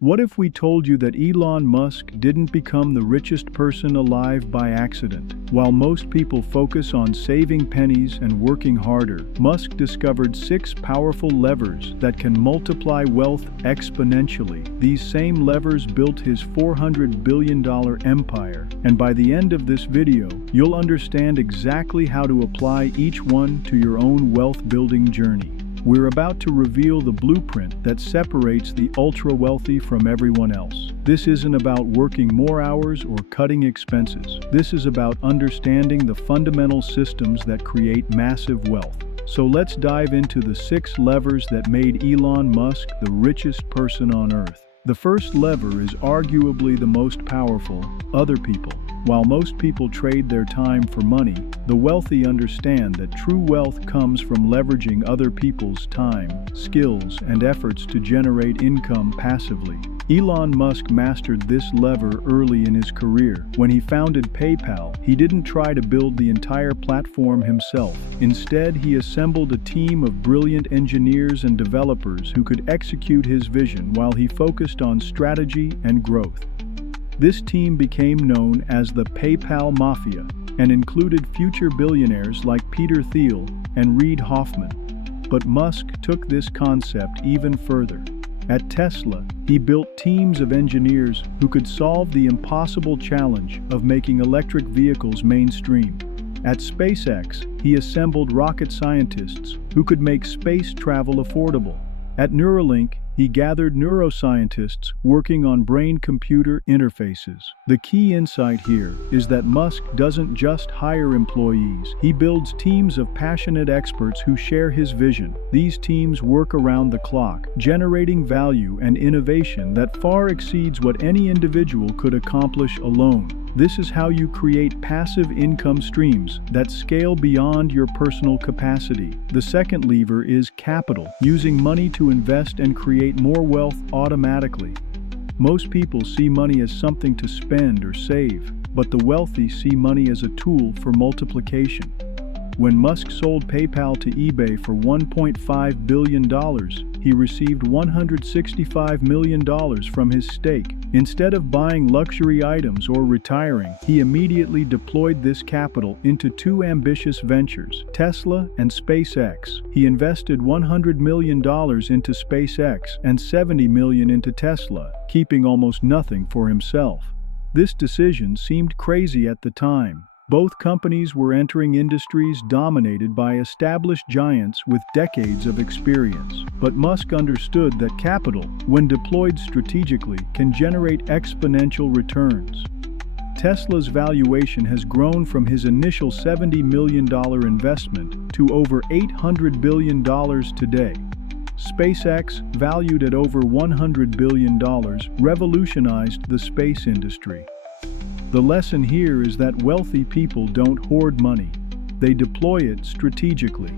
What if we told you that Elon Musk didn't become the richest person alive by accident? While most people focus on saving pennies and working harder, Musk discovered 6 powerful levers that can multiply wealth exponentially. These same levers built his $400 billion empire, and by the end of this video, you'll understand exactly how to apply each one to your own wealth-building journey. We're about to reveal the blueprint that separates the ultra-wealthy from everyone else. This isn't about working more hours or cutting expenses. This is about understanding the fundamental systems that create massive wealth. So let's dive into the 6 levers that made Elon Musk the richest person on Earth. The first lever is arguably the most powerful: other people. While most people trade their time for money, the wealthy understand that true wealth comes from leveraging other people's time, skills, and efforts to generate income passively. Elon Musk mastered this lever early in his career. When he founded PayPal, he didn't try to build the entire platform himself. Instead, he assembled a team of brilliant engineers and developers who could execute his vision while he focused on strategy and growth. This team became known as the PayPal Mafia and included future billionaires like Peter Thiel and Reid Hoffman. But Musk took this concept even further. At Tesla, he built teams of engineers who could solve the impossible challenge of making electric vehicles mainstream. At SpaceX, he assembled rocket scientists who could make space travel affordable. At Neuralink, he gathered neuroscientists working on brain-computer interfaces. The key insight here is that Musk doesn't just hire employees. He builds teams of passionate experts who share his vision. These teams work around the clock, generating value and innovation that far exceeds what any individual could accomplish alone. This is how you create passive income streams that scale beyond your personal capacity. The second lever is capital, using money to invest and create more wealth automatically. Most people see money as something to spend or save, but the wealthy see money as a tool for multiplication. When Musk sold PayPal to eBay for $1.5 billion, he received $165 million from his stake. Instead of buying luxury items or retiring, he immediately deployed this capital into 2 ambitious ventures, Tesla and SpaceX. He invested $100 million into SpaceX and $70 million into Tesla, keeping almost nothing for himself. This decision seemed crazy at the time. Both companies were entering industries dominated by established giants with decades of experience. But Musk understood that capital, when deployed strategically, can generate exponential returns. Tesla's valuation has grown from his initial $70 million investment to over $800 billion today. SpaceX, valued at over $100 billion, revolutionized the space industry. The lesson here is that wealthy people don't hoard money. They deploy it strategically.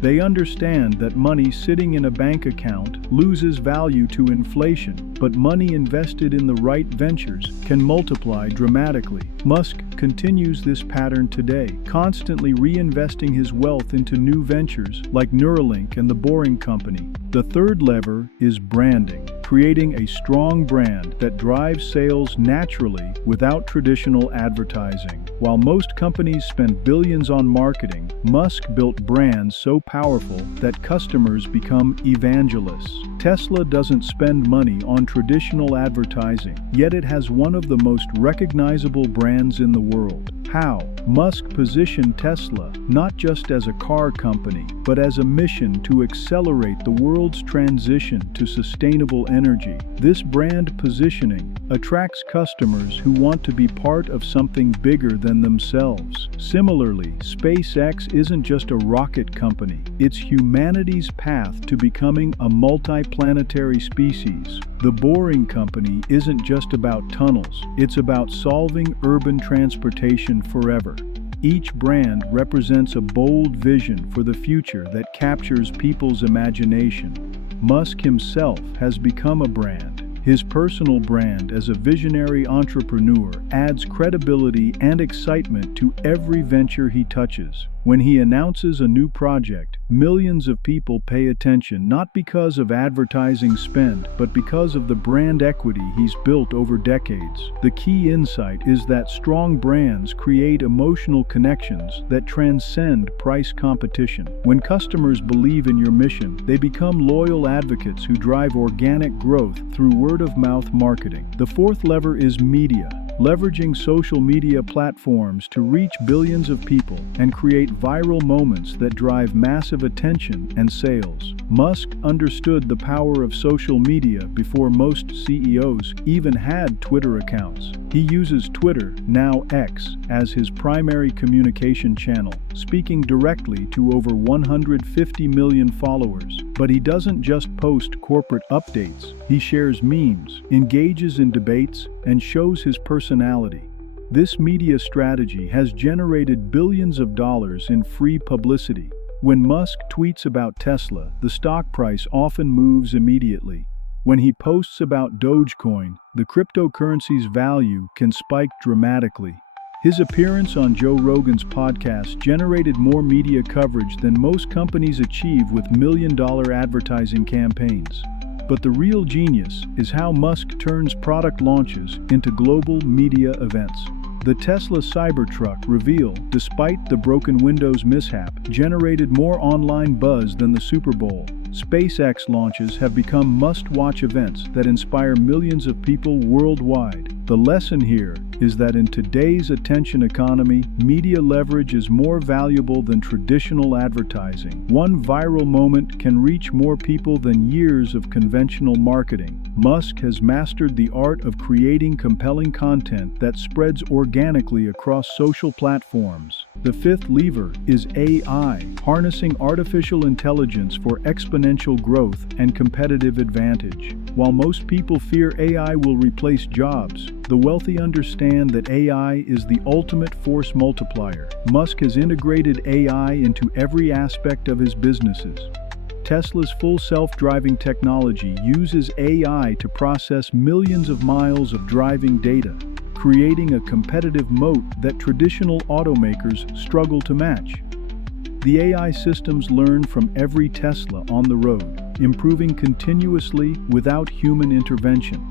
They understand that money sitting in a bank account loses value to inflation, but money invested in the right ventures can multiply dramatically. Musk continues this pattern today, constantly reinvesting his wealth into new ventures like Neuralink and the Boring Company. The third lever is branding, creating a strong brand that drives sales naturally without traditional advertising. While most companies spend billions on marketing, Musk built brands so powerful that customers become evangelists. Tesla doesn't spend money on traditional advertising, yet it has one of the most recognizable brands in the world. How? Musk positioned Tesla not just as a car company, but as a mission to accelerate the world's transition to sustainable energy. This brand positioning attracts customers who want to be part of something bigger than themselves. Similarly, SpaceX isn't just a rocket company. It's humanity's path to becoming a multiplanetary species. The Boring Company isn't just about tunnels. It's about solving urban transportation forever. Each brand represents a bold vision for the future that captures people's imagination. Musk himself has become a brand. His personal brand as a visionary entrepreneur adds credibility and excitement to every venture he touches. When he announces a new project, millions of people pay attention not because of advertising spend, but because of the brand equity he's built over decades. The key insight is that strong brands create emotional connections that transcend price competition. When customers believe in your mission, they become loyal advocates who drive organic growth through word-of-mouth marketing. The fourth lever is media. Leveraging social media platforms to reach billions of people and create viral moments that drive massive attention and sales. Musk understood the power of social media before most CEOs even had Twitter accounts. He uses Twitter, now X, as his primary communication channel, speaking directly to over 150 million followers. But he doesn't just post corporate updates. He shares memes, engages in debates, and shows his personality. This media strategy has generated billions of dollars in free publicity. When Musk tweets about Tesla, the stock price often moves immediately. When he posts about Dogecoin, the cryptocurrency's value can spike dramatically. His appearance on Joe Rogan's podcast generated more media coverage than most companies achieve with million-dollar advertising campaigns. But the real genius is how Musk turns product launches into global media events. The Tesla Cybertruck reveal, despite the broken Windows mishap, generated more online buzz than the Super Bowl. SpaceX launches have become must-watch events that inspire millions of people worldwide. The lesson here is that in today's attention economy, media leverage is more valuable than traditional advertising. One viral moment can reach more people than years of conventional marketing. Musk has mastered the art of creating compelling content that spreads organically across social platforms. The fifth lever is AI, harnessing artificial intelligence for exponential growth and competitive advantage. While most people fear AI will replace jobs, the wealthy understand that AI is the ultimate force multiplier. Musk has integrated AI into every aspect of his businesses. Tesla's full self-driving technology uses AI to process millions of miles of driving data, creating a competitive moat that traditional automakers struggle to match. The AI systems learn from every Tesla on the road, improving continuously without human intervention.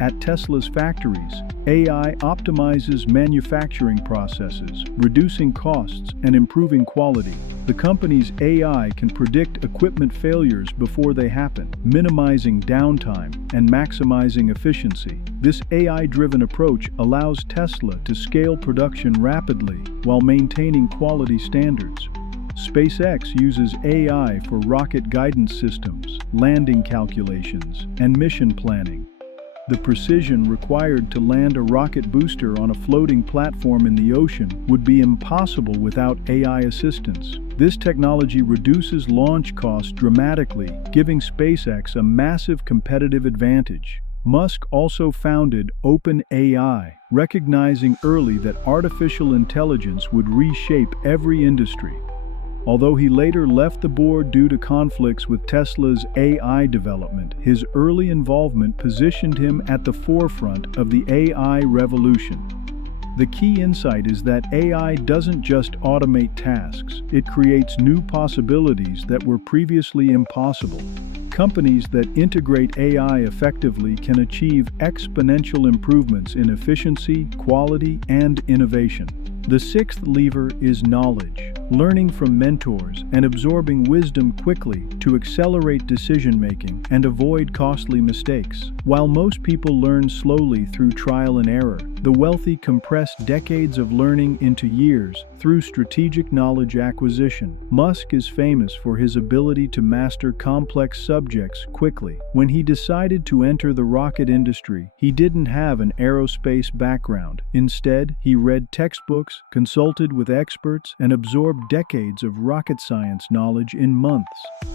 At Tesla's factories, AI optimizes manufacturing processes, reducing costs and improving quality. The company's AI can predict equipment failures before they happen, minimizing downtime and maximizing efficiency. This AI-driven approach allows Tesla to scale production rapidly while maintaining quality standards. SpaceX uses AI for rocket guidance systems, landing calculations, and mission planning. The precision required to land a rocket booster on a floating platform in the ocean would be impossible without AI assistance. This technology reduces launch costs dramatically, giving SpaceX a massive competitive advantage. Musk also founded OpenAI, recognizing early that artificial intelligence would reshape every industry. Although he later left the board due to conflicts with Tesla's AI development, his early involvement positioned him at the forefront of the AI revolution. The key insight is that AI doesn't just automate tasks, it creates new possibilities that were previously impossible. Companies that integrate AI effectively can achieve exponential improvements in efficiency, quality, and innovation. The sixth lever is knowledge. Learning from mentors and absorbing wisdom quickly to accelerate decision-making and avoid costly mistakes. While most people learn slowly through trial and error, the wealthy compress decades of learning into years through strategic knowledge acquisition. Musk is famous for his ability to master complex subjects quickly. When he decided to enter the rocket industry, he didn't have an aerospace background. Instead, he read textbooks, consulted with experts, and absorbed decades of rocket science knowledge in months.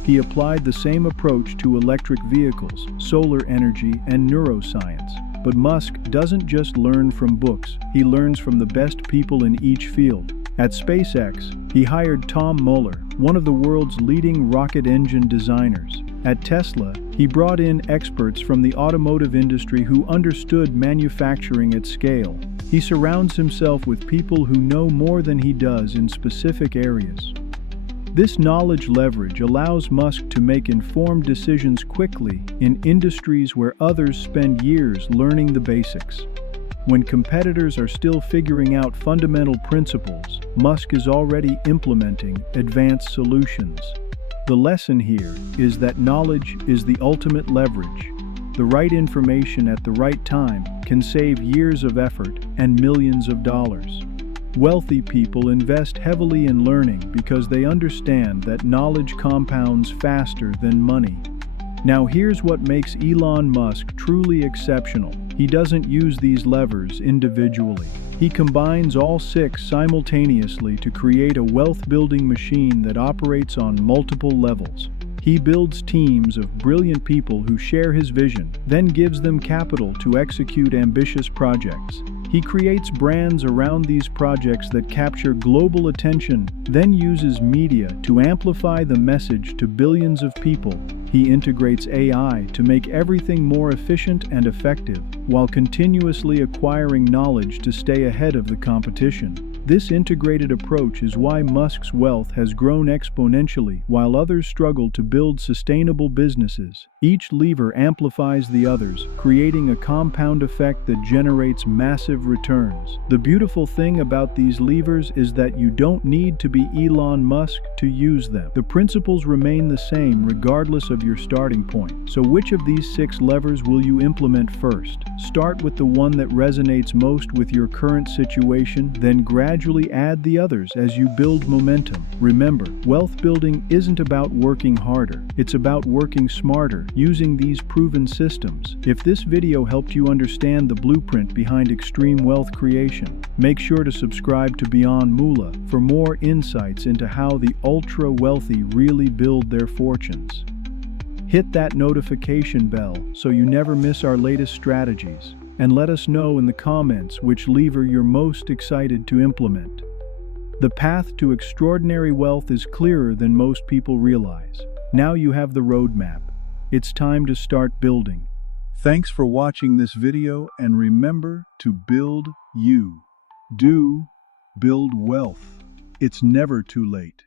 He applied the same approach to electric vehicles, solar energy, and neuroscience. But Musk doesn't just learn from books, he learns from the best people in each field. At SpaceX, he hired Tom Mueller, one of the world's leading rocket engine designers. At Tesla, he brought in experts from the automotive industry who understood manufacturing at scale. He surrounds himself with people who know more than he does in specific areas. This knowledge leverage allows Musk to make informed decisions quickly in industries where others spend years learning the basics. When competitors are still figuring out fundamental principles, Musk is already implementing advanced solutions. The lesson here is that knowledge is the ultimate leverage. The right information at the right time can save years of effort and millions of dollars. Wealthy people invest heavily in learning because they understand that knowledge compounds faster than money. Now here's what makes Elon Musk truly exceptional. He doesn't use these levers individually. He combines all six simultaneously to create a wealth-building machine that operates on multiple levels. He builds teams of brilliant people who share his vision, then gives them capital to execute ambitious projects. He creates brands around these projects that capture global attention, then uses media to amplify the message to billions of people. He integrates AI to make everything more efficient and effective, while continuously acquiring knowledge to stay ahead of the competition. This integrated approach is why Musk's wealth has grown exponentially while others struggle to build sustainable businesses. Each lever amplifies the others, creating a compound effect that generates massive returns. The beautiful thing about these levers is that you don't need to be Elon Musk to use them. The principles remain the same regardless of your starting point. So which of these six levers will you implement first? Start with the one that resonates most with your current situation, then gradually add the others as you build momentum. Remember, wealth building isn't about working harder. It's about working smarter, using these proven systems. If this video helped you understand the blueprint behind extreme wealth creation, make sure to subscribe to Beyond Moolah for more insights into how the ultra-wealthy really build their fortunes. Hit that notification bell so you never miss our latest strategies, and let us know in the comments which lever you're most excited to implement. The path to extraordinary wealth is clearer than most people realize. Now you have the roadmap. It's time to start building. Thanks for watching this video, and remember to build you. Do build wealth. It's never too late.